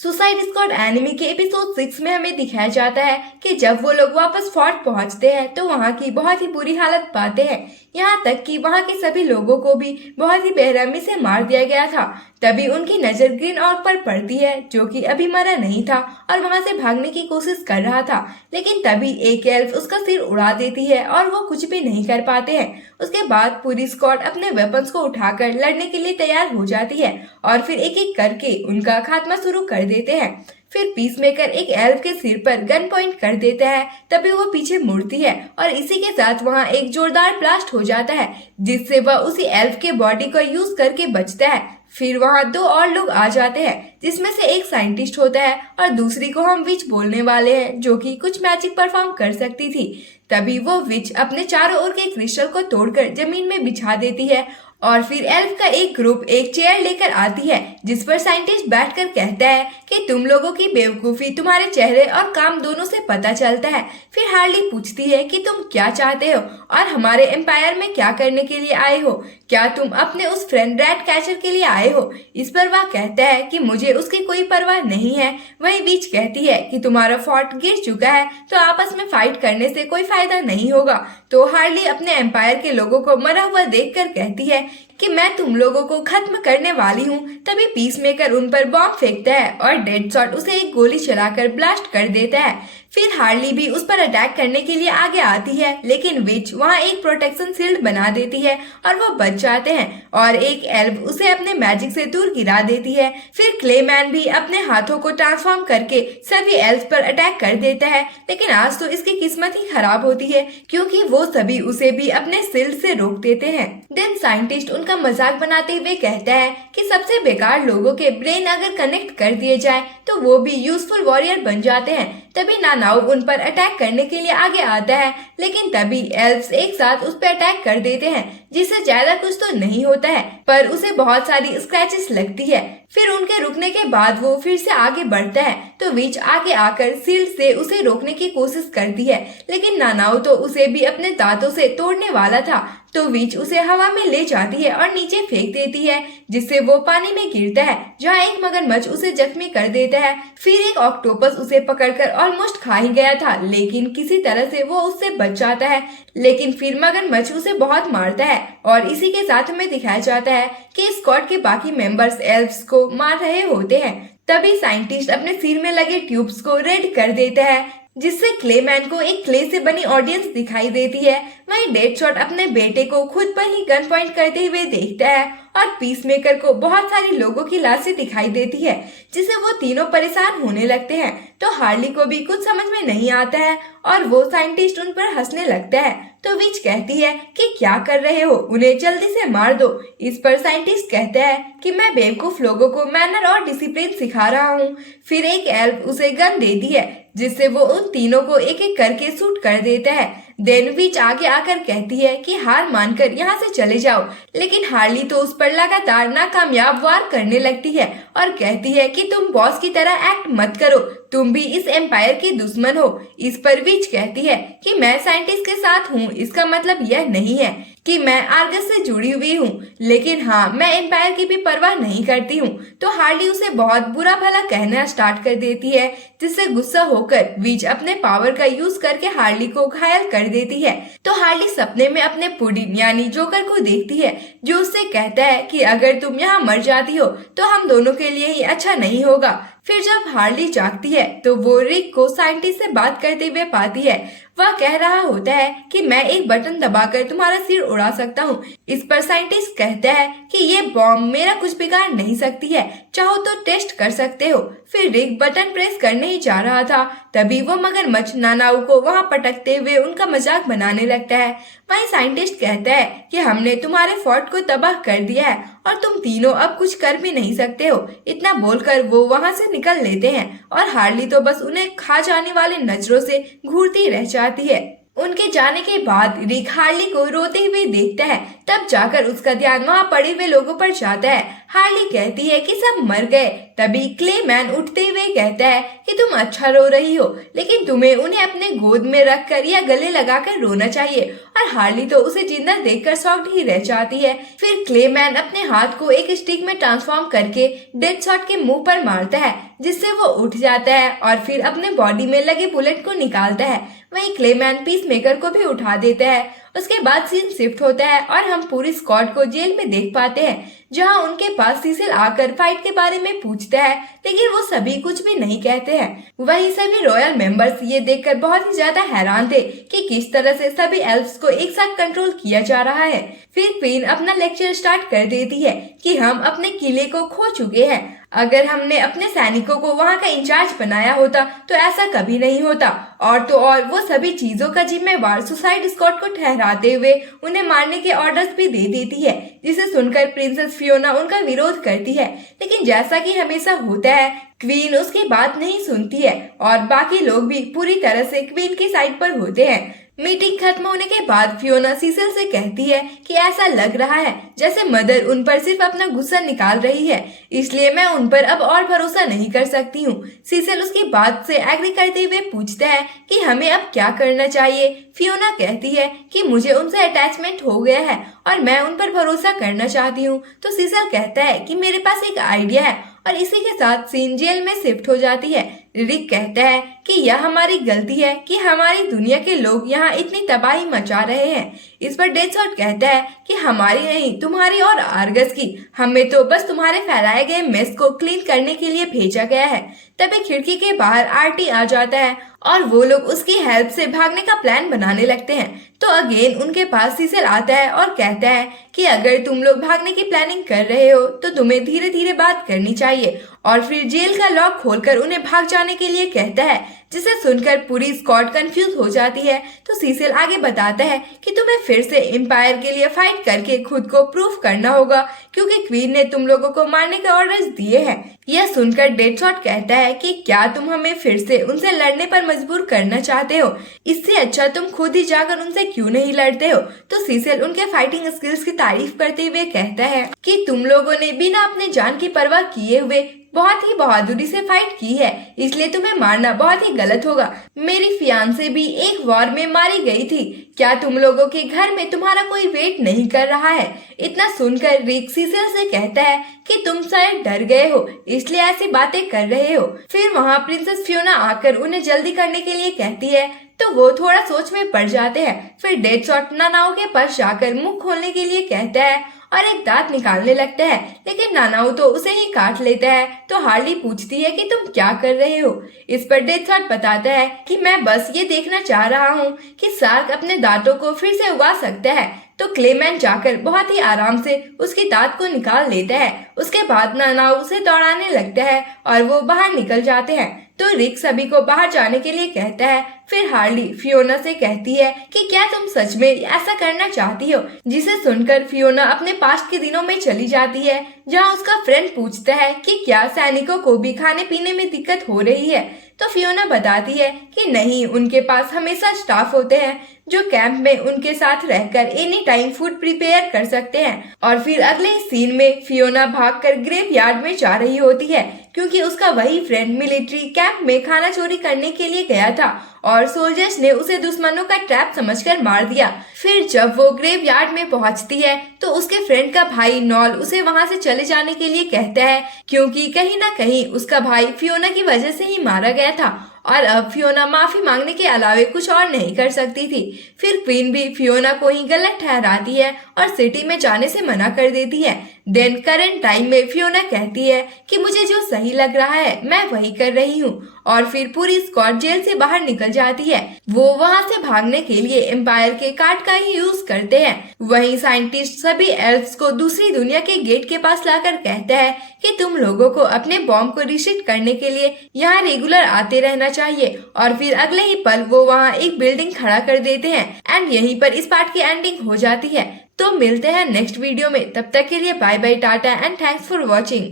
Suicide squad anime के episode 6 में हमें दिखाया जाता है कि जब वो लोग वापस फोर्ट पहुंचते हैं तो वहां की बहुत ही बुरी हालत पाते हैं। यहाँ तक कि वहां के सभी लोगों को भी बहुत ही बेरहमी से मार दिया गया था। तभी उनकी नजर ग्रीन ऑर्क पर पड़ती है जो कि अभी मरा नहीं था और वहां से भागने की कोशिश कर रहा था। लेकिन तभी एक एल्फ उसका सिर उड़ा देती है और वो कुछ भी नहीं कर पाते हैं। उसके बाद पूरी स्क्वाड अपने वेपन्स को उठाकर लड़ने के लिए तैयार हो जाती है और फिर एक एक करके उनका खात्मा शुरू कर देते हैं। फिर पीसमेकर एक एल्फ के सिर पर गन पॉइंट कर देता है। तभी वो पीछे मुड़ती है और इसी के साथ वहाँ एक जोरदार ब्लास्ट हो जाता है जिससे वह उसी एल्फ के बॉडी को यूज करके बचता है। फिर वहाँ दो और लोग आ जाते हैं जिसमें से एक साइंटिस्ट होता है और दूसरी को हम विच बोलने वाले हैं जो कि कुछ मैजिक परफॉर्म कर सकती थी। तभी वो विच अपने चारों ओर के क्रिस्टल को तोड़कर जमीन में बिछा देती है और फिर एल्फ का एक ग्रुप एक चेयर लेकर आती है जिस पर साइंटिस्ट बैठकर कहता है कि तुम लोगों की बेवकूफी तुम्हारे चेहरे और काम दोनों से पता चलता है। फिर हार्ली पूछती है कि तुम क्या चाहते हो और हमारे एम्पायर में क्या करने के लिए आए हो, क्या तुम अपने उस फ्रेंड रैट कैचर के लिए आए हो। इस पर वह कहता है कि मुझे उसकी कोई परवाह नहीं है। वही बीच कहती है कि तुम्हारा फोर्ट गिर चुका है तो आपस में फाइट करने से कोई फायदा नहीं होगा। तो हार्ली अपने एम्पायर के लोगों को मरा हुआ देखकर कहती है कि मैं तुम लोगों को खत्म करने वाली हूँ। तभी पीसमेकर उन पर बॉम्ब फेंकता है और डेडशॉट उसे एक गोली चलाकर ब्लास्ट कर देता है। फिर हार्ली भी उस पर अटैक करने के लिए आगे आती है लेकिन विच वहाँ एक प्रोटेक्शन शील्ड बना देती है और वो बच जाते हैं और एक एल्फ उसे अपने मैजिक से दूर गिरा देती है। फिर क्लेमैन भी अपने हाथों को ट्रांसफॉर्म करके सभी एल्फ पर अटैक कर देता है लेकिन आज तो इसकी किस्मत ही खराब होती है क्योंकि वो सभी उसे भी अपने शील्ड से रोक देते हैं। देन साइंटिस्ट उनका मजाक बनाते हुए कहता है कि सबसे बेकार लोगों के ब्रेन अगर कनेक्ट कर दिए जाए तो वो भी यूजफुल वॉरियर बन जाते हैं। तभी नानाओ उन पर अटैक करने के लिए आगे आता है लेकिन तभी एल्फ्स एक साथ उस पर अटैक कर देते हैं जिससे ज्यादा कुछ तो नहीं होता है पर उसे बहुत सारी स्क्रैचेस लगती है। फिर उनके रुकने के बाद वो फिर से आगे बढ़ता है तो विच आगे आकर शील्ड से उसे रोकने की कोशिश करती है लेकिन नानाओ तो उसे भी अपने दांतों से तोड़ने वाला था। तो विच उसे हवा में ले जाती है और नीचे फेंक देती है जिससे वो पानी में गिरता है जहाँ एक मगरमच्छ उसे जख्मी कर देता है। फिर एक ऑक्टोपस उसे पकड़कर ऑलमोस्ट खा ही गया था लेकिन किसी तरह से वो उससे बच जाता है लेकिन फिर मगरमच्छ उसे बहुत मारता है और इसी के साथ हमें दिखाया जाता है कि स्क्वाड के बाकी मेंबर्स एल्फ्स को मार रहे होते हैं। तभी साइंटिस्ट अपने सिर में लगे ट्यूब्स को रेड कर देता है जिससे क्लेमैन को एक क्ले से बनी ऑडियंस दिखाई देती है। वहीं डेडशॉट अपने बेटे को खुद पर ही गन पॉइंट करते हुए देखता है और पीसमेकर को बहुत सारे लोगों की लाशें दिखाई देती है जिससे वो तीनों परेशान होने लगते हैं। तो हार्ली को भी कुछ समझ में नहीं आता है और वो साइंटिस्ट उन पर हंसने लगता है। तो विच कहती है कि क्या कर रहे हो, उन्हें जल्दी से मार दो। इस पर साइंटिस्ट कहता है कि मैं बेवकूफ लोगों को मैनर और डिसिप्लिन सिखा रहा हूँ। फिर एक एल्फ उसे गन देती है जिससे वो उन तीनों को एक एक करके शूट कर देता है। देन विच आगे आकर कहती है कि हार मानकर यहाँ से चले जाओ लेकिन हार्ली तो उस पर लगातार नाकामयाब वार करने लगती है और कहती है कि तुम बॉस की तरह एक्ट मत करो, तुम भी इस एम्पायर की दुश्मन हो। इस पर विच कहती है कि मैं साइंटिस्ट के साथ हूँ, इसका मतलब यह नहीं है कि मैं आर्गस से जुड़ी हुई हूँ लेकिन हाँ मैं एम्पायर की भी परवाह नहीं करती हूँ। तो हार्ली उसे बहुत बुरा भला कहना स्टार्ट कर देती है जिससे गुस्सा होकर विच अपने पावर का यूज करके हार्ली को घायल कर देती है। तो हार्ली सपने में अपने पुडिन यानी जोकर को देखती है जो उससे कहता है कि अगर तुम यहाँ मर जाती हो तो हम दोनों के लिए ही अच्छा नहीं होगा। फिर जब हार्ली जागती है तो वो रिक को साइंटिस्ट से बात करते हुए पाती है। वह कह रहा होता है कि मैं एक बटन दबाकर तुम्हारा सिर उड़ा सकता हूँ। इस पर साइंटिस्ट कहता है कि ये बॉम्ब मेरा कुछ बिगाड़ नहीं सकती है, चाहो तो टेस्ट कर सकते हो। फिर रिक बटन प्रेस करने ही जा रहा था तभी वो मगरमच्छ नानाओ को वहाँ पटकते हुए उनका मजाक बनाने लगता है। वहीं साइंटिस्ट कहता है कि हमने तुम्हारे फोर्ट को तबाह कर दिया है और तुम तीनों अब कुछ कर भी नहीं सकते हो। इतना बोलकर वो वहाँ से निकल लेते हैं और हार्ली तो बस उन्हें खा जाने वाले नजरों से घूरती रह जाती है। उनके जाने के बाद रिक हार्ली को रोते हुए देखता है तब जाकर उसका ध्यान वहाँ पड़े हुए लोगों पर जाता है। हार्ली कहती है कि सब मर गए तभी क्लेमैन उठते हुए कहता है कि तुम अच्छा रो रही हो, लेकिन तुम्हें उन्हें अपने गोद में रखकर या गले लगाकर रोना चाहिए। और हार्ली तो उसे जिंदा देखकर शॉक्ड ही रह जाती है। फिर क्लेमैन अपने हाथ को एक स्टिक में ट्रांसफॉर्म करके डेडशॉट के मुंह पर मारता है, जिससे वो उठ जाता है और फिर अपने बॉडी में लगे बुलेट को निकालता है। वहीं क्लेमैन पीसमेकर को भी उठा देता है। उसके बाद सीन शिफ्ट होता है और हम पूरी स्क्वाड को जेल में देख पाते हैं, जहां उनके पास सीसिल आकर फाइट के बारे में पूछता है, लेकिन वो सभी कुछ भी नहीं कहते हैं। वहीं सभी रॉयल मेंबर्स ये देखकर बहुत ही ज्यादा हैरान थे कि किस तरह से सभी एल्फ्स को एक साथ कंट्रोल किया जा रहा है। फिर क्वीन अपना लेक्चर स्टार्ट कर देती है कि हम अपने किले को खो चुके हैं। अगर हमने अपने सैनिकों को वहां का इंचार्ज बनाया होता तो ऐसा कभी नहीं होता। और तो और वो सभी चीजों का जिम्मेवार सुसाइड स्क्वाड को ठहराते हुए उन्हें मारने के ऑर्डर्स भी दे देती है, जिसे सुनकर प्रिंसेस फियोना उनका विरोध करती है। लेकिन जैसा कि हमेशा होता है, क्वीन उसकी बात नहीं सुनती है और बाकी लोग भी पूरी तरह से क्वीन की साइड पर होते हैं। मीटिंग खत्म होने के बाद फियोना सीसिल से कहती है कि ऐसा लग रहा है जैसे मदर उन पर सिर्फ अपना गुस्सा निकाल रही है, इसलिए मैं उन पर अब और भरोसा नहीं कर सकती हूँ। सीसिल उसकी बात से एग्री करते हुए पूछता है कि हमें अब क्या करना चाहिए। फियोना कहती है कि मुझे उनसे अटैचमेंट हो गया है और मैं उन पर भरोसा करना चाहती हूँ। तो सीसिल कहता है कि मेरे पास एक आइडिया है और इसी के साथ सीन जेल में शिफ्ट हो जाती है। रिक कहता है कि यह हमारी गलती है कि हमारी दुनिया के लोग यहाँ इतनी तबाही मचा रहे हैं। इस पर डेडशॉट कहता है कि हमारी नहीं, तुम्हारी और आर्गस की। हमें तो बस तुम्हारे फैलाए गए मेस को क्लीन करने के लिए भेजा गया है। तभी खिड़की के बाहर आर्टी आ जाता है और वो लोग उसकी हेल्प से भागने का प्लान बनाने लगते हैं। तो अगेन उनके पास सीसिल आता है और कहता है कि अगर तुम लोग भागने की प्लानिंग कर रहे हो तो तुम्हें धीरे धीरे बात करनी चाहिए। और फिर जेल का लॉक खोलकर उन्हें भाग जाने के लिए कहता है, जिसे सुनकर पूरी स्क्वाड कंफ्यूज हो जाती है। तो सीसिल आगे बताता है कि तुम्हें फिर से एम्पायर के लिए फाइट करके खुद को प्रूफ करना होगा, क्योंकि क्वीन ने तुम लोगों को मारने के ऑर्डर्स दिए हैं। यह सुनकर डेडशॉट कहता है कि क्या तुम हमें फिर से उनसे लड़ने पर मजबूर करना चाहते हो? इससे अच्छा तुम खुद ही जाकर उनसे क्यों नहीं लड़ते हो? तो सीसिल उनके फाइटिंग स्किल्स की तारीफ करते हुए कहता है कि तुम लोगों ने बिना अपने जान की परवाह किए हुए बहुत ही बहादुरी से फाइट की है, इसलिए तुम्हें मारना बहुत ही गलत होगा। मेरी फियांसे भी एक वॉर में मारी गई थी। क्या तुम लोगों के घर में तुम्हारा कोई वेट नहीं कर रहा है? इतना सुनकर रिक सीसिल से कहता है कि तुम शायद डर गए हो, इसलिए ऐसी बातें कर रहे हो। फिर वहाँ प्रिंसेस फियोना आकर उन्हें जल्दी करने के लिए कहती है, तो वो थोड़ा सोच में पड़ जाते हैं। फिर डेडशॉट नानाओ के पास जाकर मुंह खोलने के लिए कहता है और एक दांत निकालने लगता है, लेकिन नानाओ तो उसे ही काट लेता है। तो हार्ली पूछती है कि तुम क्या कर रहे हो? इस पर डेडशॉट बताता है कि मैं बस ये देखना चाह रहा हूँ कि शार्क अपने दांतों को फिर से उगा सकता है। तो क्लेमैन जाकर बहुत ही आराम से उसकी दांत को निकाल लेता है। उसके बाद नानाओ उसे दौड़ाने लगता है और वो बाहर निकल जाते हैं। तो रिक सभी को बाहर जाने के लिए कहता है। फिर हार्ली फियोना से कहती है कि क्या तुम सच में ऐसा करना चाहती हो? जिसे सुनकर फियोना अपने पास्ट के दिनों में चली जाती है, जहां उसका फ्रेंड पूछता है कि क्या सैनिकों को भी खाने पीने में दिक्कत हो रही है। तो फियोना बताती है कि नहीं, उनके पास हमेशा स्टाफ होते हैं जो कैंप में उनके साथ रहकर एनी टाइम फूड प्रिपेयर कर सकते हैं। और फिर अगले सीन में फियोना भागकर ग्रेवयार्ड में जा रही होती है, क्योंकि उसका वही फ्रेंड मिलिट्री कैंप में खाना चोरी करने के लिए गया था और सोल्जर्स ने उसे दुश्मनों का ट्रैप समझकर मार दिया। फिर जब वो ग्रेवयार्ड में पहुंचती है तो उसके फ्रेंड का भाई नॉल उसे वहां से चले जाने के लिए कहता है, क्योंकि कहीं ना कहीं उसका भाई फियोना की वजह से ही मारा गया था और अब फियोना माफी मांगने के अलावे कुछ और नहीं कर सकती थी। फिर क्वीन भी फियोना को ही गलत ठहराती है और सिटी में जाने से मना कर देती है। देन करंट टाइम में फियोना कहती है कि मुझे जो सही लग रहा है मैं वही कर रही हूँ। और फिर पूरी स्क्वाड जेल से बाहर निकल जाती है। वो वहाँ से भागने के लिए एम्पायर के कार्ड का ही यूज करते हैं। वहीं साइंटिस्ट सभी एल्फ्स को दूसरी दुनिया के गेट के पास लाकर कहता है कि तुम लोगों को अपने बॉम्ब को रिसेट करने के लिए यहाँ रेगुलर आते रहना चाहिए। और फिर अगले ही पल वो वहाँ एक बिल्डिंग खड़ा कर देते हैं एंड यहीं पर इस पार्ट की एंडिंग हो जाती है। तो मिलते हैं नेक्स्ट वीडियो में, तब तक के लिए bye bye, tata and thanks for watching.